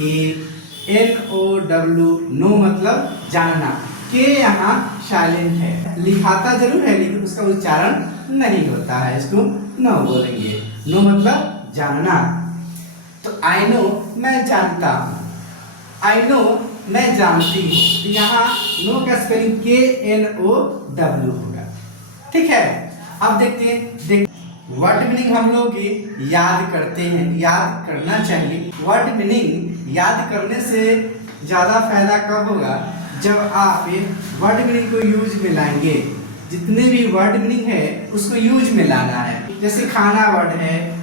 के, NOW, no मतलब जानना। के यहाँ साइलेंट है, लिखाता जरूर है लेकिन उसका उच्चारण नहीं होता है, इसको नो बोलेंगे। नो मतलब जानना। तो आई नो मैं जानता हूँ, आई नो मैं जानती हूँ। तो यहाँ नो का स्पेलिंग KNOW होगा। ठीक है, अब देखते हैं वर्ड मीनिंग हम लोग याद करते हैं, याद करना चाहिए। वर्ड मीनिंग याद करने से ज़्यादा फायदा कब होगा, जब आप वर्ड मीनिंग को यूज में लाएंगे। जितने भी वर्ड मीनिंग है उसको यूज में लाना है। जैसे खाना वर्ड है,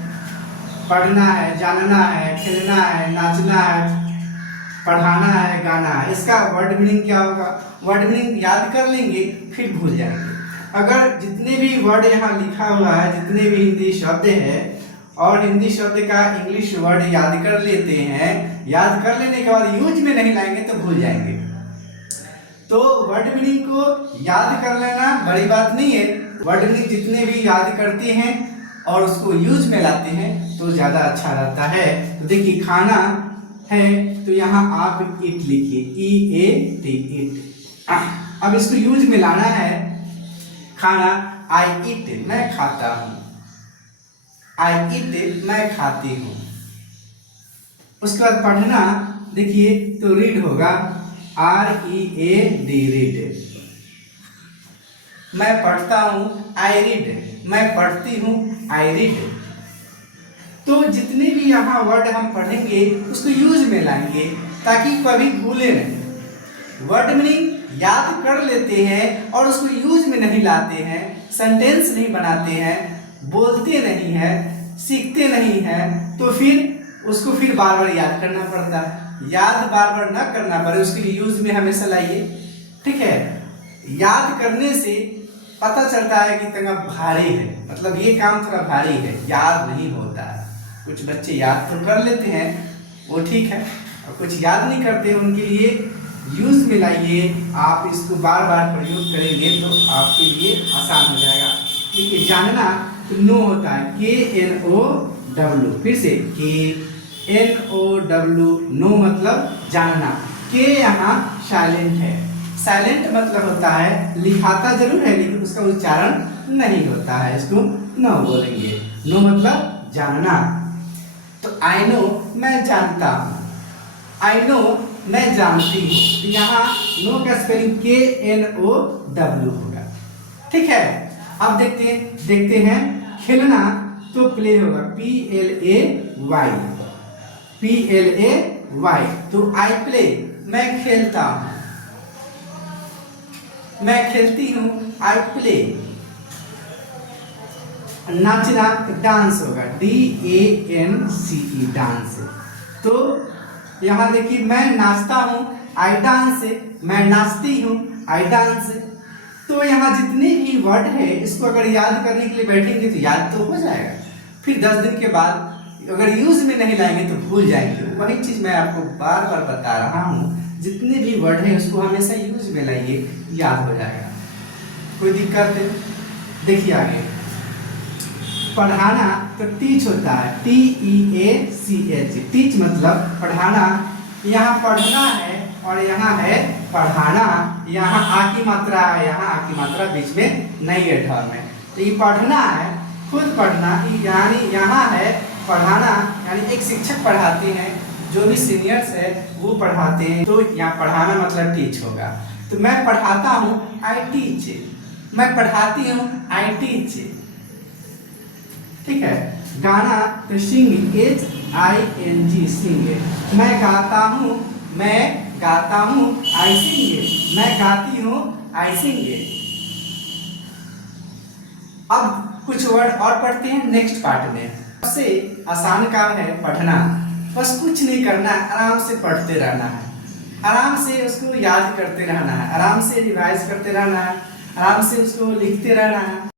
पढ़ना है, जानना है, खेलना है, नाचना है, पढ़ाना है, गाना है। इसका वर्ड मीनिंग क्या होगा, वर्ड मीनिंग याद कर लेंगे फिर भूल जाएंगे। अगर जितने भी वर्ड यहाँ लिखा हुआ है, जितने भी हिंदी शब्द है और हिंदी शब्द का इंग्लिश वर्ड याद कर लेते हैं, याद कर लेने के बाद यूज में नहीं लाएंगे तो भूल जाएंगे। तो वर्ड मीनिंग को याद कर लेना बड़ी बात नहीं है। वर्ड मीनिंग जितने भी याद करते हैं और उसको यूज में लाते हैं तो ज़्यादा अच्छा रहता है। तो देखिए खाना है तो यहाँ आप इट लिखिए, EAT, इट। अब इसको यूज में लाना है। खाना आई ईट, मैं खाता हूँ, आई ईट मैं खाती हूँ। उसके बाद पढ़ना देखिए तो रीड होगा, READ, रीड। मैं पढ़ता हूँ, आई रीड, मैं पढ़ती हूँ, आई रीड। तो जितने भी यहाँ वर्ड हम पढ़ेंगे उसको यूज में लाएंगे ताकि कभी भूले नहीं। वर्ड मीनिंग याद कर लेते हैं और उसको यूज में नहीं लाते हैं, सेंटेंस नहीं बनाते हैं, बोलते नहीं हैं, सीखते नहीं हैं, तो फिर उसको फिर बार बार याद करना पड़ता है। याद बार बार ना करना पड़े उसके लिए यूज में हमेशा लाइए। ठीक है, याद करने से पता चलता है कि तंगा भारी है, मतलब ये काम थोड़ा भारी है, याद नहीं होता है। कुछ बच्चे याद तो कर लेते हैं, वो ठीक है, और कुछ याद नहीं करते, उनके लिए यूज में लाइए। आप इसको बार बार प्रयोग करेंगे तो आपके लिए आसान हो जाएगा। देखिए जानना तो नो होता है, KNOW, फिर से KNOW, नो मतलब जानना। के यहाँ साइलेंट है, साइलेंट मतलब होता है लिखाता जरूर है लेकिन उसका उच्चारण नहीं होता है, इसको नो बोलेंगे। नो मतलब जानना। तो आई नो मैं जानता हूँ, आई नो मैं जानती हूँ। तो यहाँ नो का स्पेलिंग KNOW होगा। ठीक है, अब देखते हैं खेलना तो प्ले होगा, PLAY। तो आई प्ले, मैं खेलता हूँ, मैं खेलती हूँ, आई प्ले। नाचना डांस होगा, DANCE, डांस। तो यहाँ देखिए मैं नाचता हूँ, आई डांस, मैं नाचती हूँ, आई डांस। तो यहाँ जितने भी वर्ड है इसको अगर याद करने के लिए बैठेंगे तो याद तो हो जाएगा, फिर 10 दिन के बाद अगर यूज में नहीं लाएंगे तो भूल जाएंगे। वही चीज मैं आपको बार बार बता रहा हूँ, जितने भी वर्ड है उसको हमेशा यूज में लाइए, याद हो जाएगा। कोई दिक्कत है? देखिए आगे पढ़ाना तो टीच होता है, TEACH, टीच मतलब पढ़ाना। यहाँ पढ़ना है और यहाँ है पढ़ाना। यहाँ आ की मात्रा है, यहाँ आ की मात्रा बीच में नहीं है ढ में। तो ये पढ़ना है, खुद पढ़ना, यानी यहाँ है पढ़ाना, यानी एक शिक्षक पढ़ाते हैं, जो भी सीनियर्स है वो पढ़ाते हैं। तो यहाँ पढ़ाना मतलब टीच होगा। तो मैं पढ़ाता हूँ, आई टीच, मैं पढ़ाती हूँ, आई टीच। ठीक है, गाना तो सिंग, SING, सिंग। मैं गाता हूँ, मैं गाता हूँ, आई सिंग, मैं गाती हूँ, आई सिंग। अब कुछ वर्ड और पढ़ते हैं नेक्स्ट पार्ट में। सबसे आसान काम है पढ़ना, बस कुछ नहीं करना है, आराम से पढ़ते रहना है, आराम से उसको याद करते रहना है, आराम से रिवाइज करते रहना है, आराम से उसको लिखते रहना है।